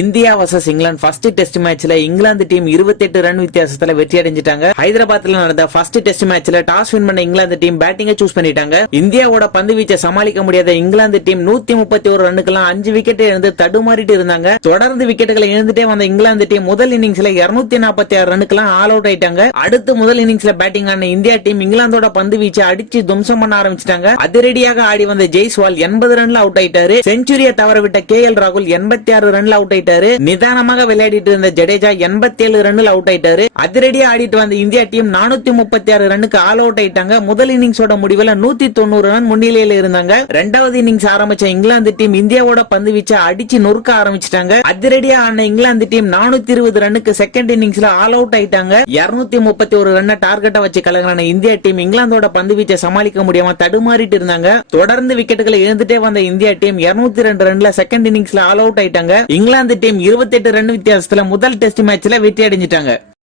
India versus England. First test மேட்ச்ல England team 28 run வித்தியாசத்துல வெற்றி அடைஞ்சிட்டாங்க. ஹைதராபாத்ல நடந்த ஃபர்ஸ்ட் டெஸ்ட் மேட்ச்ல டாஸ் வின் பண்ண இங்கிலாந்து டீம் பேட்டிங்க சூஸ் பண்ணிட்டாங்க. இந்தியாவோட பந்து வீச்சை சமாளிக்க முடியாத இங்கிலாந்து டீம் 131 ஒரு ரன்னுக்கெல்லாம் அஞ்சு விக்கெட் இருந்து தடுமாறிட்டு இருந்தாங்க. தொடர்ந்து விக்கெட்டுகளை இழந்துட்டே வந்த இங்கிலாந்து டீம் முதல் இன்னிங்ஸ்ல 246 நாற்பத்தி ஆறு ரன்னுக்கெல்லாம் ஆல் அவுட் ஆயிட்டாங்க. அடுத்து முதல் இன்னிங்ஸ்ல பேட்டிங் ஆன இந்தியா டீம் இங்கிலாந்தோட பந்து வீச்சை அடிச்சு துவம்சம் பண்ண ஆரம்பிச்சிட்டாங்க. அதிரடியாக ஆடி வந்த ஜெய்ஸ்வால் எண்பது ரன்ல அவுட் ஆயிட்டாரு. செஞ்சுரியை தவற விட்ட கே எல் ராகுல் எண்பத்தி ஆறு ரன்ல அவுட் ஆயிட்டாரு. நிதானமாக விளையாடிட்டு இருந்த ஜடேஜா எண்பத்தி ஏழு ரன்ல அவுட் ஆயிட்டாரு. அதிரடியா ஆடிட்டு வந்த இந்தியா டீம் நானூத்தி முப்பத்தி ஆறு ரன்னுக்கு ஆல் அவுட் ஆயிட்டாங்க. முதல் இன்னிங்ஸோட முடிவுல நூத்தி தொண்ணூறு ரன் முன்னிலையில இருந்தாங்க. ரெண்டாவது இன்னிங்ஸ் ஆரம்பிச்ச இங்கிலாந்து டீம் இந்தியாவோட பந்து வீச்சை அடிச்சு நொறுக்க ஆரம்பிச்சிட்டாங்க. அதிரடியா ஆன இங்கிலாந்து டீம் நானூத்தி இருபது ரன்னுக்கு செகண்ட் இன்னிங்ஸ்ல ஆல் அவுட் ஆயிட்டாங்க. இருநூத்தி முப்பத்தி ஒரு ரன்னை டார்கெட்டா வச்சு கலங்கின இந்தியா டீம் இங்கிலாந்தோட பந்து வீச்சை சமாளிக்க முடியாம தடுமாறிட்டு இருந்தாங்க. தொடர்ந்து விக்கெட்டுகளை இழந்துட்டே வந்த இந்தியா டீம் 202 ரெண்டு ரன்ல செகண்ட் இன்னிங்ஸ்ல ஆல் அவுட் ஆயிட்டாங்க. இங்கிலாந்து டீம் 28 ரன் வித்தியாசத்துல முதல் டெஸ்ட் மேட்ச்ல வெற்றி அடைஞ்சிட்டாங்க.